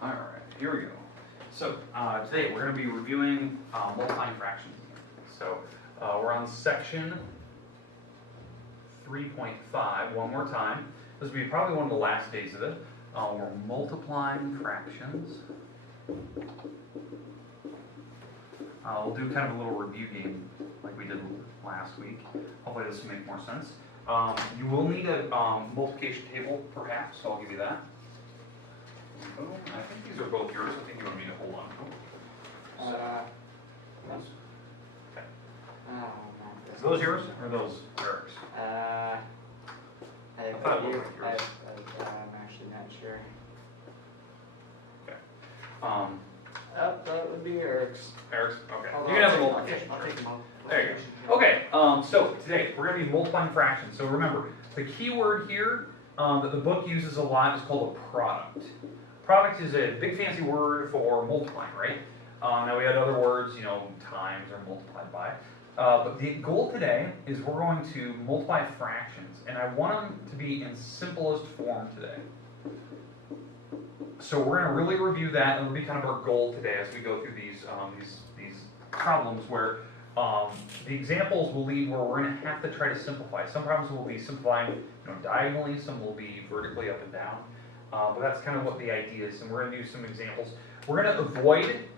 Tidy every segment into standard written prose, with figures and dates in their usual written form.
All right, here we go. So today we're going to be reviewing multiplying fractions. So we're on section 3.5 one more time. This will be probably one of the last days of it. We're multiplying fractions. We'll do kind of a little review game like we did last week. Hopefully this will make more sense. You will need a multiplication table perhaps, so I'll give you that. I think these are both yours. I think you want me to hold on to them. Okay. Is those yours or those Eric's? I thought it looked like yours. I'm actually not sure. Okay. That would be Eric's. Eric's? Okay. Hold You on, can have a I'll multiplication. take them all. There you go. Okay, so today we're going to be multiplying fractions. So remember, the key word here that the book uses a lot is called a product. Product is a big fancy word for multiplying, right? Now we had other words, you know, times or multiplied by. But the goal today is we're going to multiply fractions, and I want them to be in simplest form today. So we're going to really review that, and it'll be kind of our goal today as we go through these problems where the examples will lead where we're going to have to try to simplify. Some problems will be simplifying, diagonally, some will be vertically up and down. But that's kind of what the idea is, and we're going to do some examples. We're going to avoid,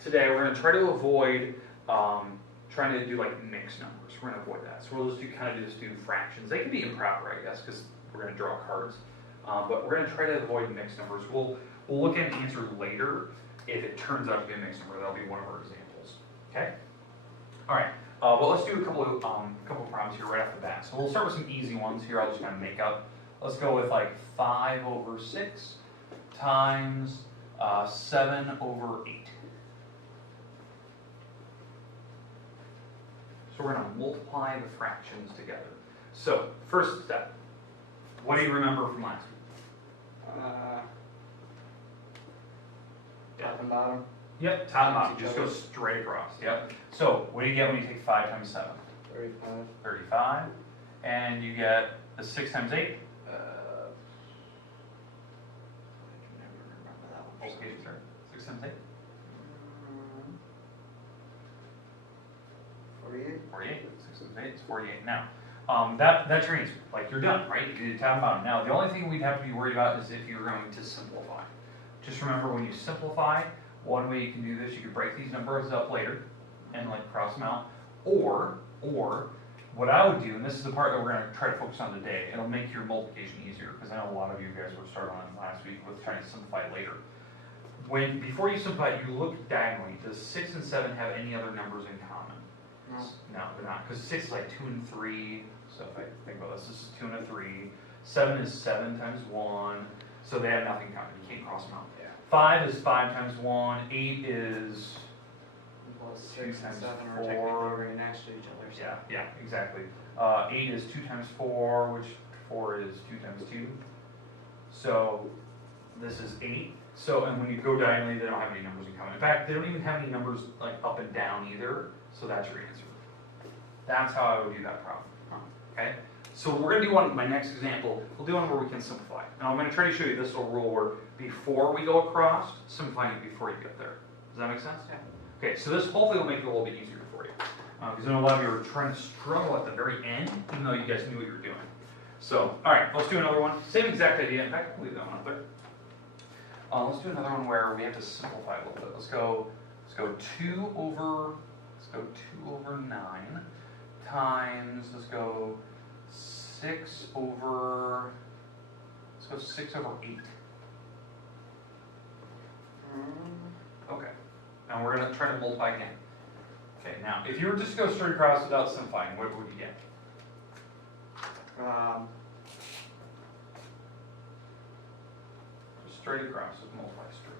today, we're going to try to avoid trying to do like mixed numbers. We're going to avoid that. So we'll just do fractions. They can be improper, I guess, because we're going to draw cards. But we're going to try to avoid mixed numbers. We'll look at an answer later if it turns out to be a mixed number. That'll be one of our examples. Okay? All right. Well, let's do a couple of problems here right off the bat. So we'll start with some easy ones here. I'll just kind of make up. Let's go with like 5 over 6 times 7 over 8. So we're going to multiply the fractions together. So first step, what do you remember from last week? Top and bottom. Yep, top and bottom. Just go straight across. Yep. So what do you get when you take 5 times 7? 35. 35. And you get the 6 times 8? I can never remember that one. Multiplication, sir. 6 times 8? 48. 48. 6 times 8 is 48. Now, that's your answer. Like, you're done, right? You did top and bottom. Now, the only thing we'd have to be worried about is if you're going to simplify. Just remember, when you simplify, one way you can do this, you can break these numbers up later and like cross them out. Or what I would do, and this is the part that we're going to try to focus on today, it'll make your multiplication easier because I know a lot of you guys were started on last week with trying to simplify later. Before you simplify, you look diagonally. Does 6 and 7 have any other numbers in common? No, they're not, because 6 is like 2 and 3. So if I think about this is 2 and a 3. 7 is 7 times 1. So they have nothing in common. You can't cross them out. Yeah. 5 is 5 times 1. 8 is Well, 6 2 and times 7 are 4. technically right next to each other. So. Yeah, exactly. 8 is 2 times 4, which 4 is 2 times 2. So this is 8. So, and when you go diagonally, they don't have any numbers in common. In fact, they don't even have any numbers like up and down either. So that's your answer. That's how I would do that problem. Okay? So we're going to do my next example, we'll do one where we can simplify. Now I'm going to try to show you this little rule where before we go across, simplifying it before you get there. Does that make sense? Yeah. Okay, so this hopefully will make it a little bit easier for you. Because I know a lot of you are trying to struggle at the very end, even though you guys knew what you were doing. So, alright, let's do another one. Same exact idea. In fact, I'll leave that one up there. Let's do another one where we have to simplify a little bit. Let's go 2 over 9 times, let's go 6 over 8. Okay, now we're going to try to multiply again. Okay, now if you were just to go straight across without simplifying, what would you get? Just straight across, just multiply straight.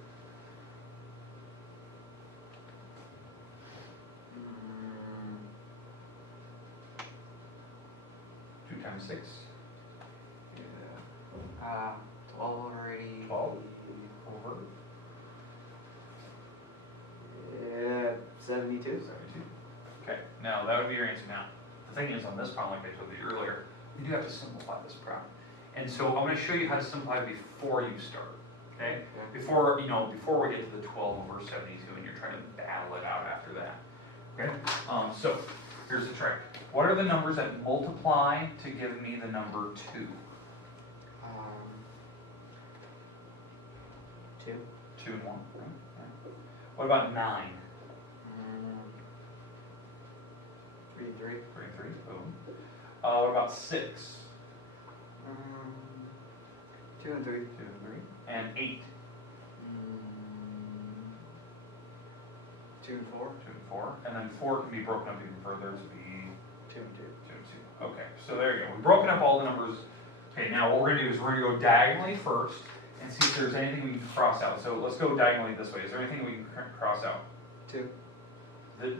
2 times 6. Yeah. 12 over 80. 12 over. Yeah, 72. 72. Okay, now that would be your answer. Now, the thing is on this problem, like I told you earlier, you do have to simplify this problem. And so I'm going to show you how to simplify before you start. Okay? Before we get to the 12 over 72 and you're trying to battle it out after that. Okay? So, here's the trick. What are the numbers that multiply to give me the number 2? 2. 2 and 1. Right? What about 9? 3 and 3. 3 and 3. Boom. What about 6? 2 and 3. 2 and 3. And 8? 2 and 4. 2 and 4. And then 4 can be broken up even further to be 2 and 2. 2 and 2. Okay, so there you go. We've broken up all the numbers. Okay, now what we're going to do is we're going to go diagonally first and see if there's anything we can cross out. So let's go diagonally this way. Is there anything we can cross out? 2. This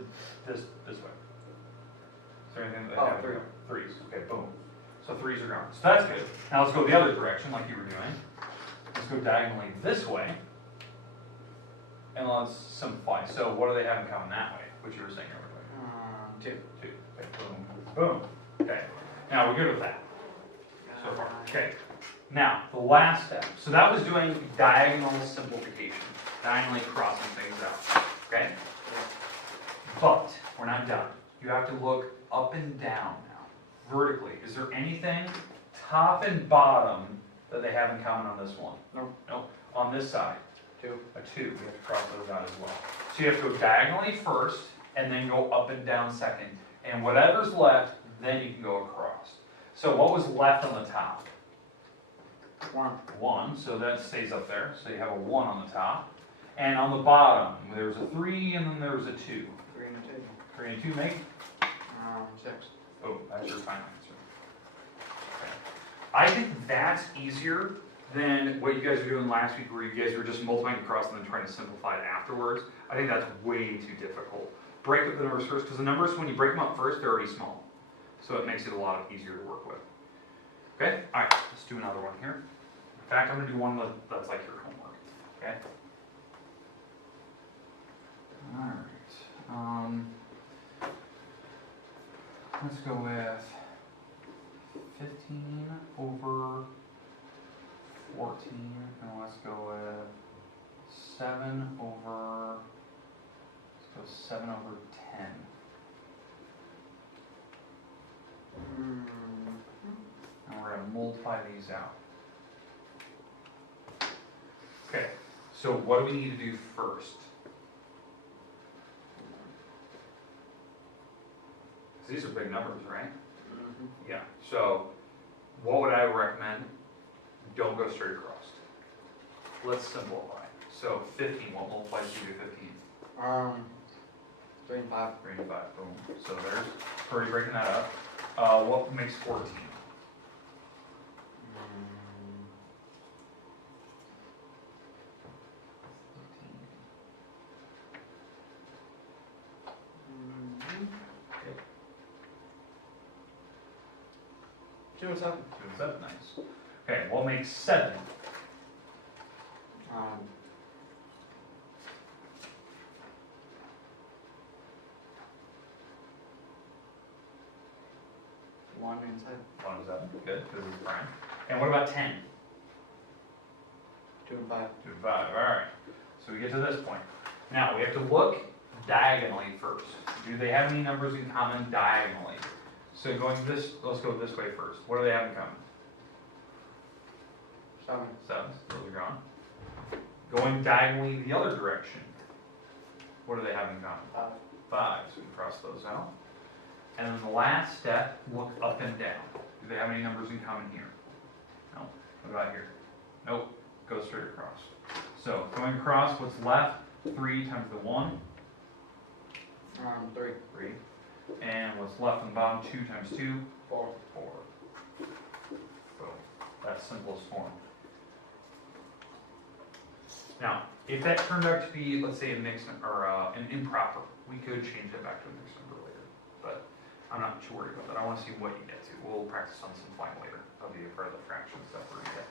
way. Is there anything that Oh, have 3. 3s? Okay, boom. So 3s are gone. So that's good. Now let's go the other direction like you were doing. Let's go diagonally this way. And let's simplify. So what do they have in common that way? What you were saying earlier? 2. 2. Okay, boom. Boom. Okay. Now we're good with that so far. Okay. Now, the last step. So that was doing diagonal simplification. Diagonally crossing things out. Okay? But we're not done. You have to look up and down now. Vertically. Is there anything top and bottom that they have in common on this one? No. No. On this side? 2. A 2. We have to cross those out as well. So you have to go diagonally first, and then go up and down second. And whatever's left, then you can go across. So what was left on the top? 1. 1, so that stays up there. So you have a 1 on the top. And on the bottom, there's a 3, and then there's a 2. 3 and 2. 3 and 2 make? 6. Oh, that's your final answer. Okay. I think that's easier than what you guys were doing last week, where you guys were just multiplying across and then trying to simplify it afterwards. I think that's way too difficult. Break up the numbers first, because the numbers, when you break them up first, they're already small. So it makes it a lot easier to work with. Okay? Alright, let's do another one here. In fact, I'm going to do one that's like your homework. Okay? Alright. Let's go with 15 over 14, and let's go with 7 over, let's go 7 over 10. And we're going to multiply these out. Okay, so what do we need to do first? These are big numbers, right? Yeah, so what would I recommend? Don't go straight across. Let's simplify. So 15, what multiplies you to 15? 3 and 5. 3 and 5, boom. So there's, already breaking that up. What makes 14? 2 and 7. 2 and 7, nice. Okay, what makes 7? 1 and 7. 1 and 7, good, because it's prime. And what about 10? 2 and 5. 2 and 5, alright. So we get to this point. Now, we have to look diagonally first. Do they have any numbers in common diagonally? So going this, let's go this way first. What do they have in common? 7. 7, those are gone. Going diagonally the other direction. What do they have in common? 5. 5, so we can cross those out. And then the last step, look up and down. Do they have any numbers in common here? No. What about here? Nope. Go straight across. So going across, what's left? 3 times the 1. 3. 3. And what's left on the bottom? 2 times 2. 4. 4. So that's simplest form. Now, if that turned out to be, let's say, a mixed or an improper, we could change that back to a mixed number later. But I'm not too worried about that. I want to see what you get to. We'll practice on some fine later. That'll be a part of the fraction stuff we're going to get.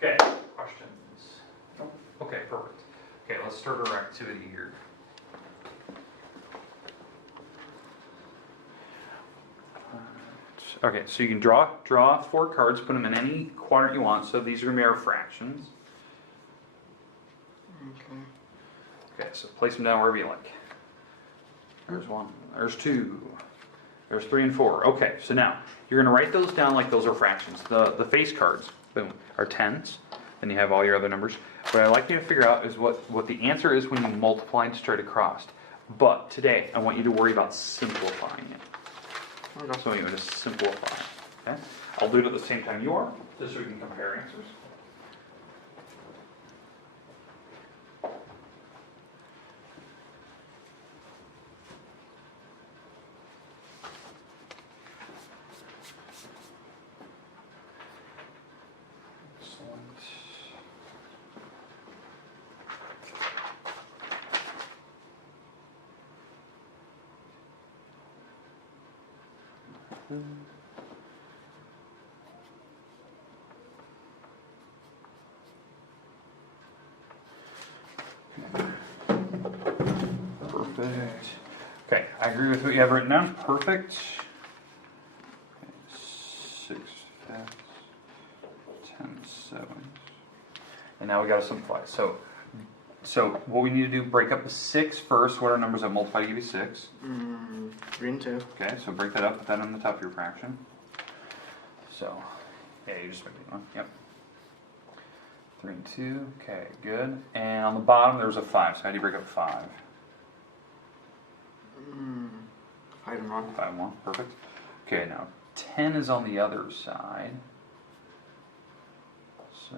Okay, questions? Nope. Okay, perfect. Okay, let's start our activity here. Okay, so you can draw 4 cards, put them in any quadrant you want. So these are going to be our fractions. Okay. Okay, so place them down wherever you like. There's 1, there's 2, there's 3 and 4. Okay, so now you're going to write those down like those are fractions. The face cards, boom, are tens. Then you have all your other numbers. What I'd like you to figure out is what the answer is when you multiply and straight across. But today, I want you to worry about simplifying it. Okay. So I want you to simplify. Okay? I'll do it at the same time you are, just so we can compare answers. Excellent. Perfect. Okay, I agree with what you have written down. Perfect. Okay, 6 fifths, 10 sevens. And now we got to simplify. So what we need to do, break up the 6 first. What are numbers that multiply to give you 6? 3 and 2. Okay, so break that up, put that on the top of your fraction. So, yeah, you just make it one. Yep. 3 and 2. Okay, good. And on the bottom, there's a 5. So how do you break up 5? 5 and 1. 5 and 1. Perfect. Okay, now 10 is on the other side. So,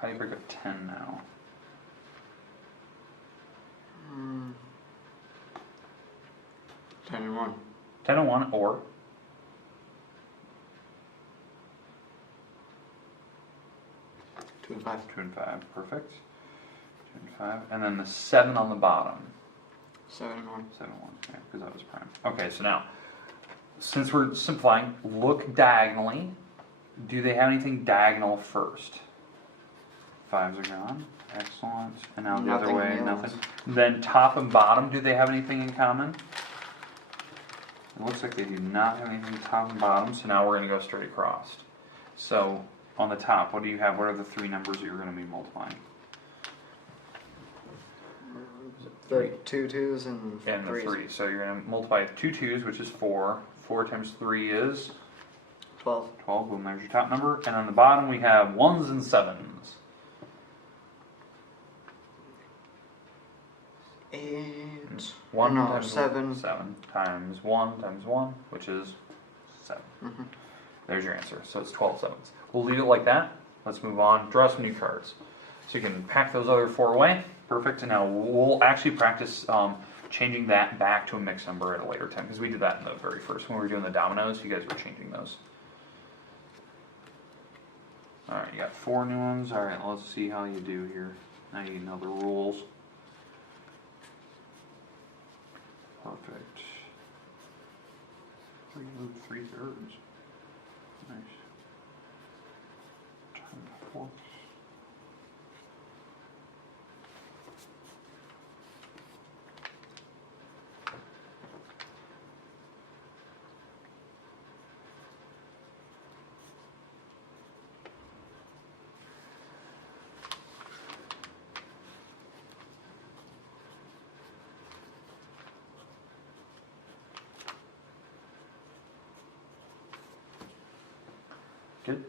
how do you break up 10 now? 10 and 1. 10 and 1, or 2 and 5. 2 and 5. Perfect. 2 and 5. And then the 7 on the bottom. 7 and 1. 7 and 1. Okay, because that was prime. Okay, so now, since we're simplifying, look diagonally. Do they have anything diagonal first? 5s are gone. Excellent. And now the other Nothing way, else. nothing. Then top and bottom, do they have anything in common? It looks like they do not have anything top and bottom, so now we're going to go straight across. So, on the top, what do you have? What are the 3 numbers that you're going to be multiplying? 2 twos and And the 3s. 3. So you're going to multiply 2 2s, which is 4. 4 times 3 is 12. 12. Boom, there's your top number. And on the bottom, we have 1s and 7s. 8. 1 No, times 7. 7 times 1 times 1, which is 7. Mm-hmm. There's your answer. So it's 12 sevens. We'll leave it like that. Let's move on. Draw some new cards. So you can pack those other 4 away. Perfect. And now we'll actually practice changing that back to a mixed number at a later time, because we did that in the very first when we were doing the dominoes. You guys were changing those. Alright, you got 4 new ones. Alright, let's see how you do here. Now you know the rules. Perfect. 3 thirds. Nice. Turn the fourths. Good.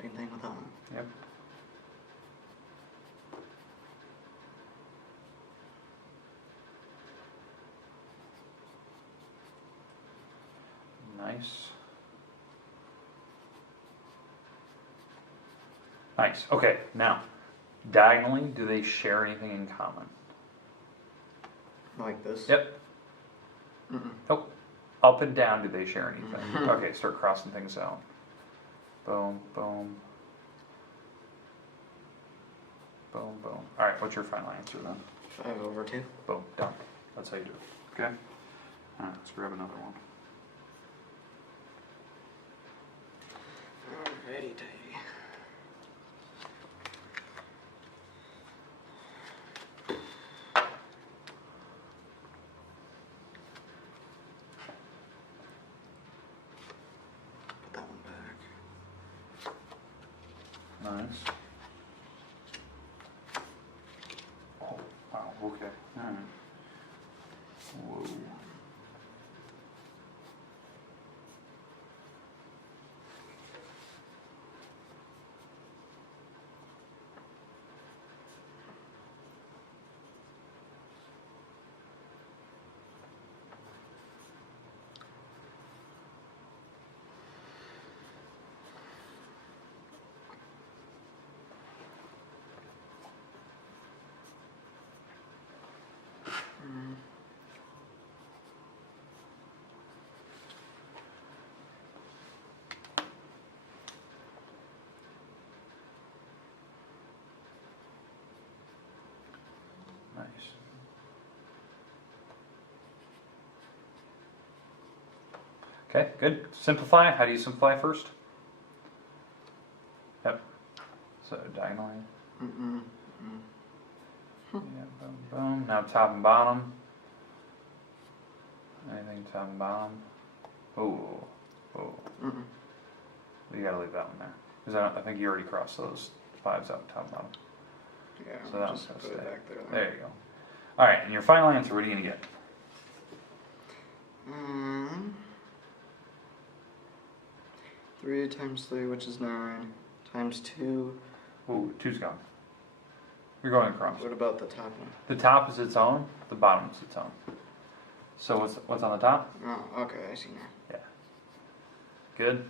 Same thing with that one. Yep. Nice. Nice. Okay, now, diagonally, do they share anything in common? Like this? Yep. Mm-mm. Nope. Up and down, do they share anything? Okay, start crossing things out. Boom, boom. Boom, boom. Alright, what's your final answer then? 5 over 2. Boom, done. That's how you do it. Okay? Alright, let's grab another one. Alrighty, tighty. Put that one back. Nice. Oh, wow, okay. Alright. Whoa. Nice. Okay, good. Simplify. How do you simplify first? Yep. So diagonally. Yeah, boom, boom. Now top and bottom. Anything top and bottom? Ooh. Ooh. You gotta leave that one there. Because I think you already crossed those 5s out top and bottom. Yeah, So that one's just gonna put stay. it back there. There you go. Alright, and your final answer, what are you gonna get? 3 times 3, which is 9, times 2. Ooh, 2's gone. You're going across. What about the top one? The top is its own, the bottom is its own. So what's on the top? Oh, okay, I see now. Yeah. Good.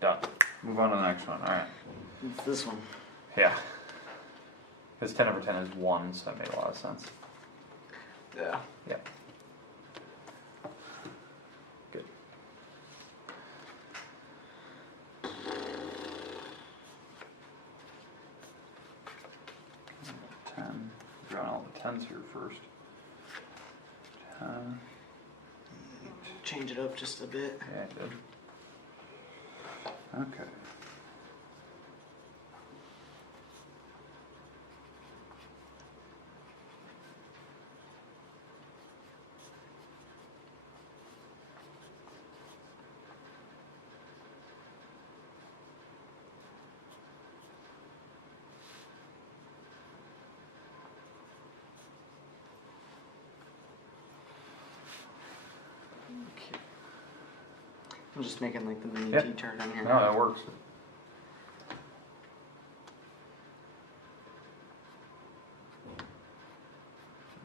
Done. Move on to the next one. Alright. It's this one. Yeah. Because 10 over 10 is 1, so that made a lot of sense. Yeah. Yeah. Good. Ten. Drawing all the 10s here first. 10. Change it up just a bit. Yeah, I did. Okay. Okay. I'm just making like the mini Yeah. T-chart on here. No, that works.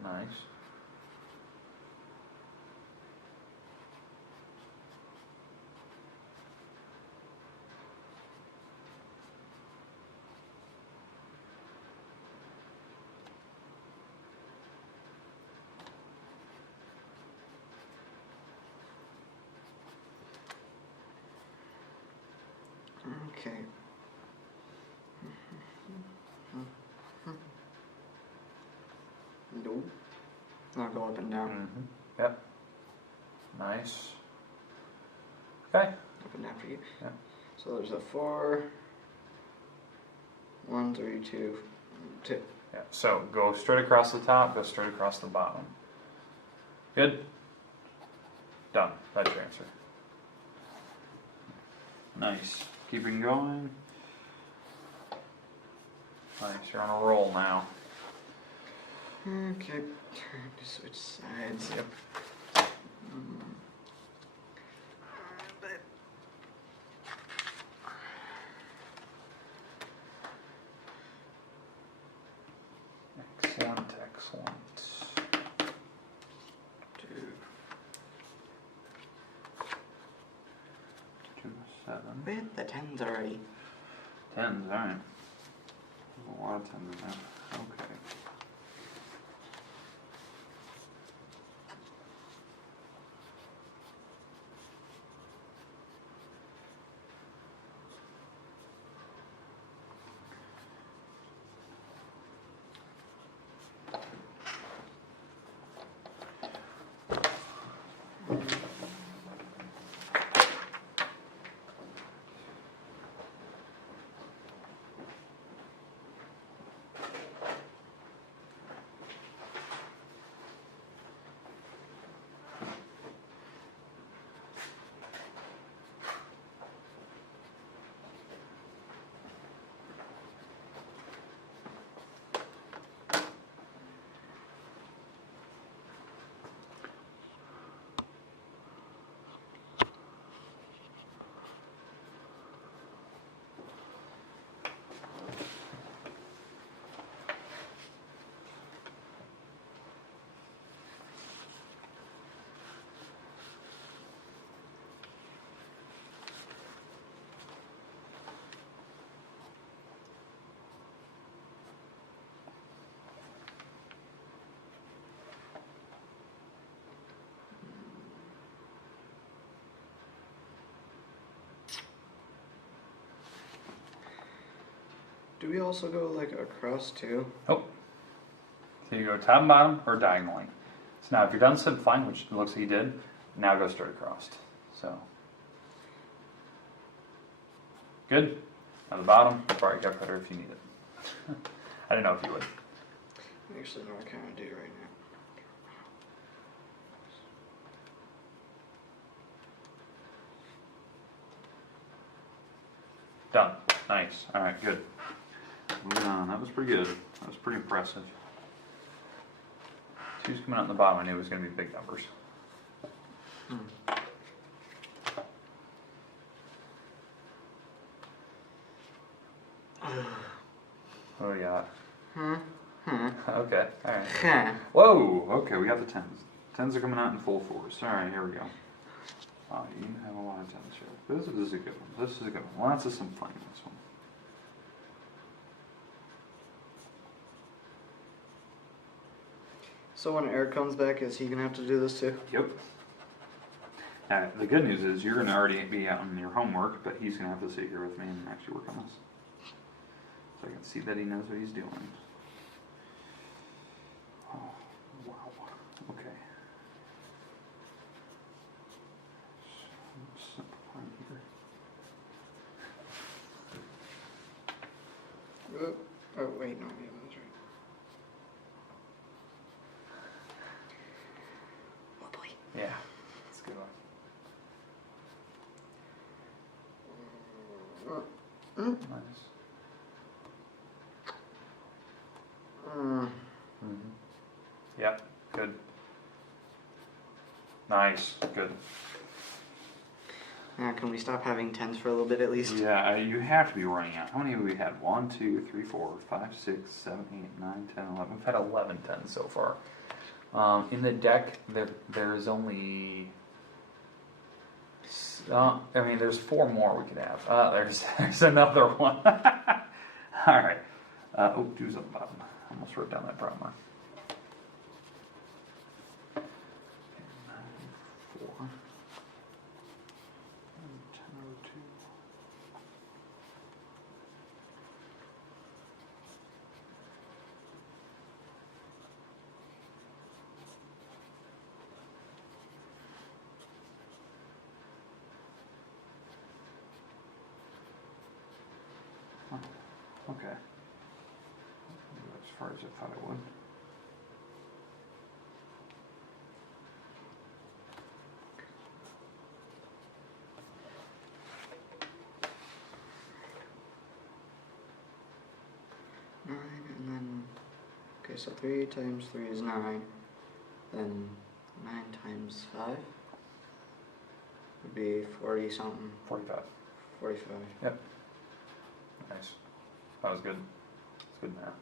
Nice. Okay. Nope. Now go up and down. Mm-hmm. Yep. Nice. Okay. Up and down for you. Yeah. So there's a 4, 1, 3, 2, 2. Yeah. So go straight across the top, go straight across the bottom. Good? Done. That's your answer. Nice. Keeping going. Nice. You're on a roll now. Okay. Time to switch sides. Yep. Excellent, excellent. 2. 2, 7. With the 10s already. 10s, alright. A lot of 10s in there. Okay. Do we also go like across too? Oh. So you go top and bottom or diagonally. So now if you're done simplifying, which it looks like you did, now go straight across. So. Good. Now the bottom, probably calculator if you need it. I don't know if you would. Actually, no, I kind of do right now. Done. Nice. Alright, good. Moving on. That was pretty good. That was pretty impressive. 2's coming out in the bottom. I knew it was going to be big numbers. What do we got? Okay, alright. Whoa! Okay, we got the 10s. 10s are coming out in full force. Alright, here we go. Oh, you have a lot of 10s here. This is a good one. This is a good one. Lots of simplifying in this one. So when Eric comes back, is he gonna have to do this too? Yep. Now, the good news is you're going to already be out on your homework, but he's going to have to sit here with me and actually work on this. So I can see that he knows what he's doing. Oh, wow. Okay. Simplifying here. Oh, wait, no, yeah, that's right. Oh boy. Yeah, that's a good one. Nice. Yep, good. Nice, good. Now, can we stop having 10s for a little bit at least? Yeah, you have to be running out. How many have we had? 1, 2, 3, 4, 5, 6, 7, 8, 9, 10, 11. We've had 11 10s so far. In the deck, there's only... there's 4 more we could have. There's another one. Alright. 2's on the bottom. Almost wrote down that problem. 4. 10 over 2. Okay. As far as I thought it would. Nine, and then... Okay, so 3 times 3 is 9. Then 9 times 5 would be 40 something. 45. 45. Yep. Nice. That was good. It's good math.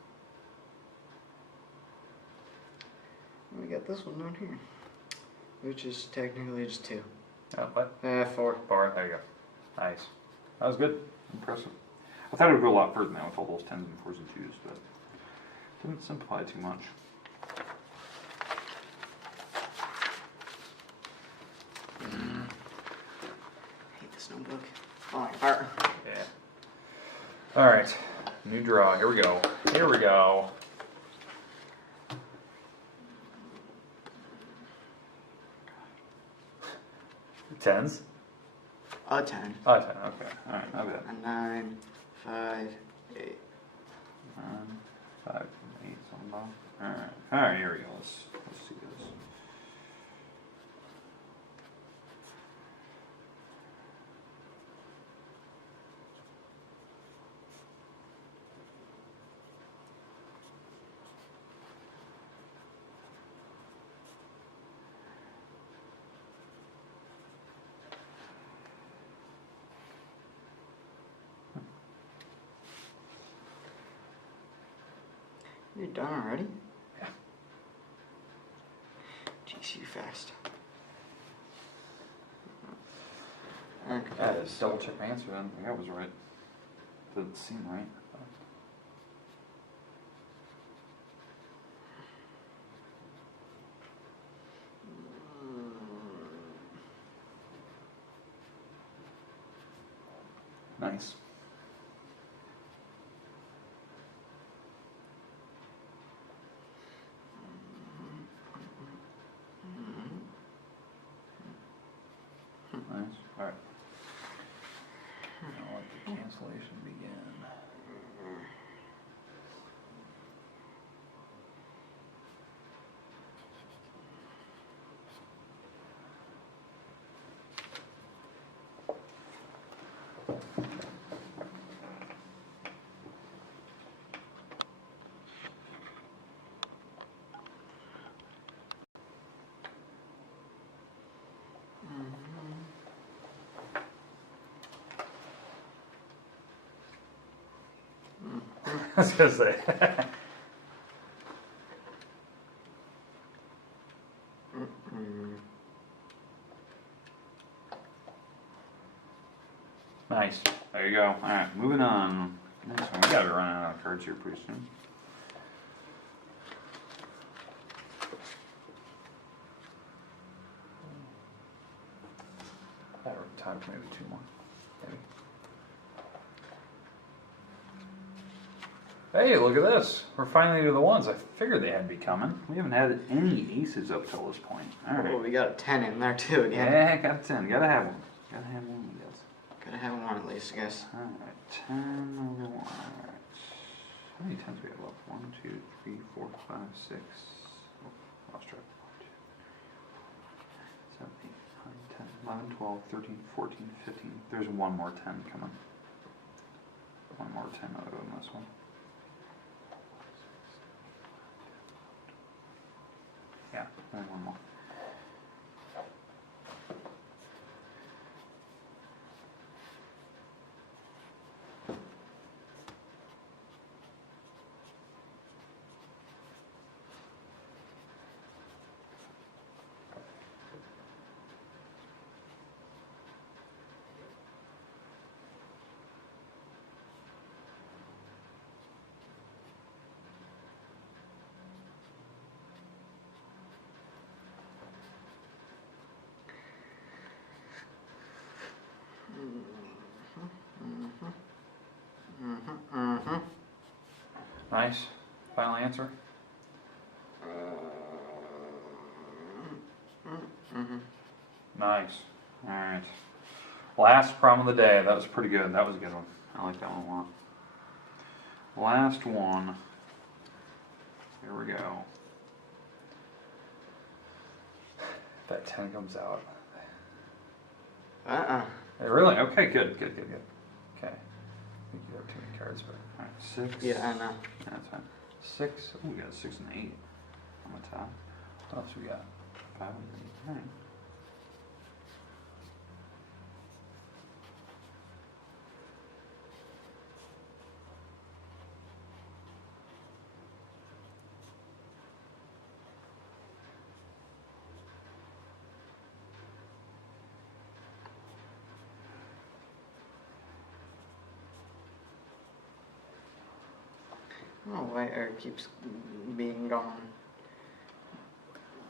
We got this one down here, which is technically just 2. What? 4. 4. There you go. Nice. That was good. Impressive. I thought it would go a lot further now with all those 10s and 4s and 2s, but didn't simplify too much. I hate this notebook. Falling apart. Yeah. Alright. New draw. Here we go. Here we go. Tens? A 10. Oh, 10. Okay. Alright, not bad. A 9, 5, 8. 9, 5, 8, something about. Alright. Alright, here we go. Let's see this. You're done already? Yeah. Jeez, you fast. Yeah, just double check my answer then. I think I was right. Doesn't seem right. Nice. Cancellation begin. I was gonna say. Nice. There you go. Alright, moving on. Next one. We gotta be running out of cards here pretty soon. I have time for maybe two more. Maybe. Hey, look at this. We're finally to the ones. I figured they had to be coming. We haven't had any aces up till this point. Alright. Oh, we got a 10 in there too again. Yeah, got a 10. Gotta have one. Gotta have one of these. Gotta have one at least, I guess. Alright, 10 over 1. Alright. How many 10s we have left? 1, 2, 3, 4, 5, 6. Oh, lost track. 1, 2, 7, 8, 9, 10, 11, 12, 13, 14, 15. There's one more 10 coming. One more 10 other than this one. Yeah, only one more. Nice. Final answer? Nice. Alright. Last problem of the day. That was pretty good. That was a good one. I like that one a lot. Last one. Here we go. If that 10 comes out. Hey, really? Okay, good. Okay. I think you have too many cards, but alright, 6. Yeah, I know. Yeah, that's fine. 6. Oh, we got a 6 and 8 on the top. What else we got? 5 and 8. 9. I don't know why Eric keeps being gone.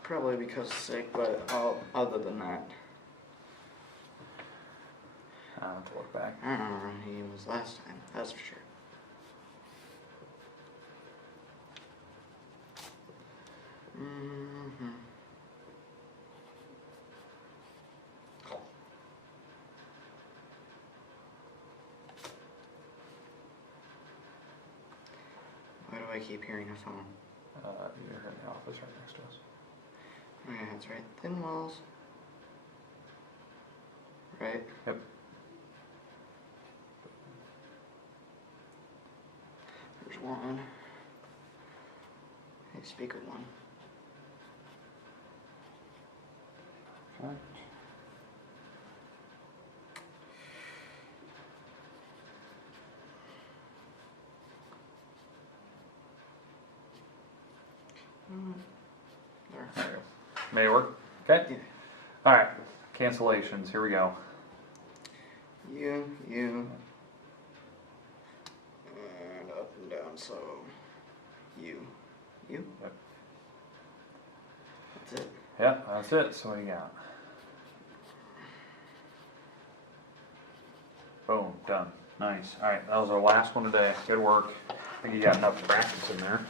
Probably because sick, but other than that, I'll have to look back. I don't know how he was last time, that's for sure. Why do I keep hearing a phone? You're in the office right next to us. Okay, that's right. Thin walls. Right? Yep. There's one. Hey, speaker one. Okay. There. There you go. May it work? Okay? Yeah. Alright. Cancellations. Here we go. You, and up and down, so you. Yep. That's it. Yep, that's it. So what do you got? Boom. Done. Nice. Alright, that was our last one today. Good work. I think you got enough practice in there.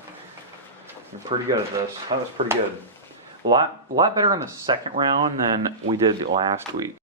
You're pretty good at this. That was pretty good. A lot better in the second round than we did last week.